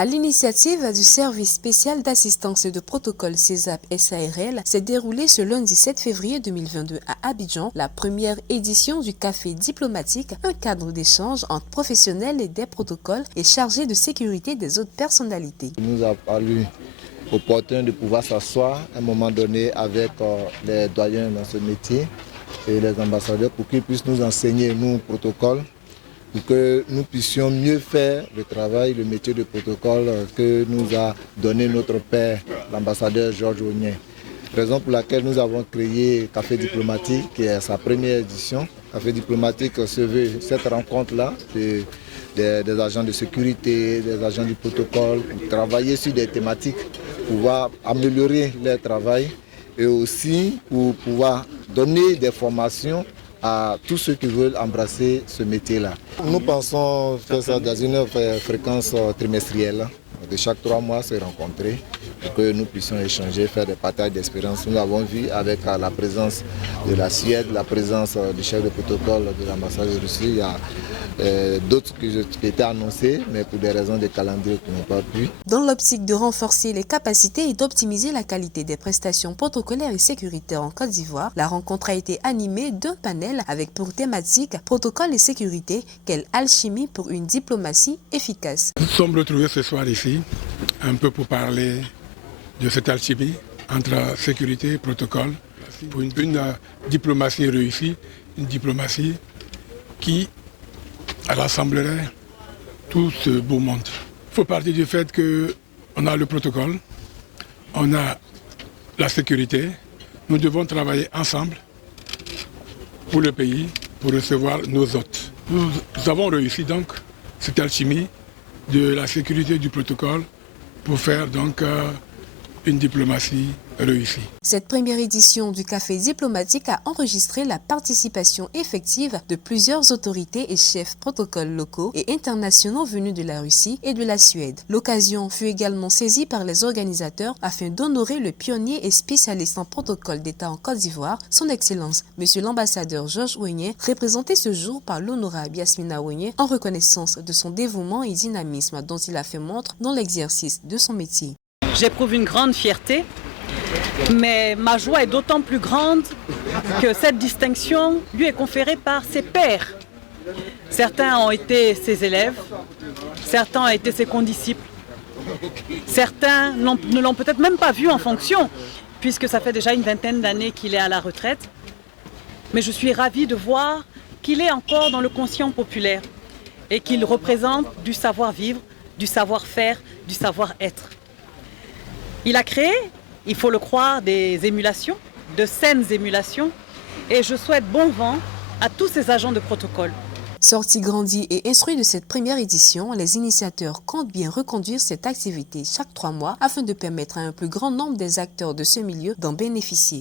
À l'initiative du service spécial d'assistance et de protocole CESAP SARL, s'est déroulée ce lundi 7 février 2022 à Abidjan la première édition du Café diplomatique, un cadre d'échange entre professionnels et des protocoles et chargés de sécurité des autres personnalités. Il nous a paru opportun de pouvoir s'asseoir à un moment donné avec les doyens dans ce métier et les ambassadeurs pour qu'ils puissent nous enseigner, nous, protocoles, pour que nous puissions mieux faire le travail, le métier de protocole que nous a donné notre père, l'ambassadeur Georges Ognien. Raison pour laquelle nous avons créé Café diplomatique, qui est sa première édition. Café diplomatique se veut cette rencontre-là des agents de sécurité, des agents du protocole, pour travailler sur des thématiques, pour pouvoir améliorer leur travail et aussi pour pouvoir donner des formations à tous ceux qui veulent embrasser ce métier-là. Nous pensons faire ça dans une fréquence trimestrielle. De chaque 3 mois, se rencontrer pour que nous puissions échanger, faire des partages d'expérience. Nous l'avons vu avec la présence de la Suède, la présence du chef de protocole de l'ambassade de Russie. Il y a d'autres qui étaient annoncés, mais pour des raisons de calendrier qui n'ont pas pu. Dans l'optique de renforcer les capacités et d'optimiser la qualité des prestations protocolaires et sécuritaires en Côte d'Ivoire, la rencontre a été animée d'un panel avec pour thématique protocole et sécurité, quelle alchimie pour une diplomatie efficace. Nous sommes retrouvés ce soir ici, un peu pour parler de cette alchimie entre sécurité et protocole, pour une diplomatie réussie, une diplomatie qui rassemblerait tout ce beau monde. Il faut partir du fait qu'on a le protocole, on a la sécurité, nous devons travailler ensemble pour le pays, pour recevoir nos hôtes. Nous avons réussi donc cette alchimie de la sécurité et du protocole pour faire donc une diplomatie réussie. Cette première édition du Café diplomatique a enregistré la participation effective de plusieurs autorités et chefs protocoles locaux et internationaux venus de la Russie et de la Suède. L'occasion fut également saisie par les organisateurs afin d'honorer le pionnier et spécialiste en protocole d'État en Côte d'Ivoire, son Excellence, Monsieur l'ambassadeur Georges Ognien, représenté ce jour par l'honorable Yasmina Ognien en reconnaissance de son dévouement et dynamisme dont il a fait montre dans l'exercice de son métier. J'éprouve une grande fierté, mais ma joie est d'autant plus grande que cette distinction lui est conférée par ses pairs. Certains ont été ses élèves, certains ont été ses condisciples, certains ne l'ont peut-être même pas vu en fonction, puisque ça fait déjà une vingtaine d'années qu'il est à la retraite. Mais je suis ravie de voir qu'il est encore dans le conscient populaire et qu'il représente du savoir-vivre, du savoir-faire, du savoir-être. Il a créé, il faut le croire, des émulations, de saines émulations, et je souhaite bon vent à tous ces agents de protocole. Sortis, grandis et instruits de cette première édition, les initiateurs comptent bien reconduire cette activité chaque 3 mois afin de permettre à un plus grand nombre des acteurs de ce milieu d'en bénéficier.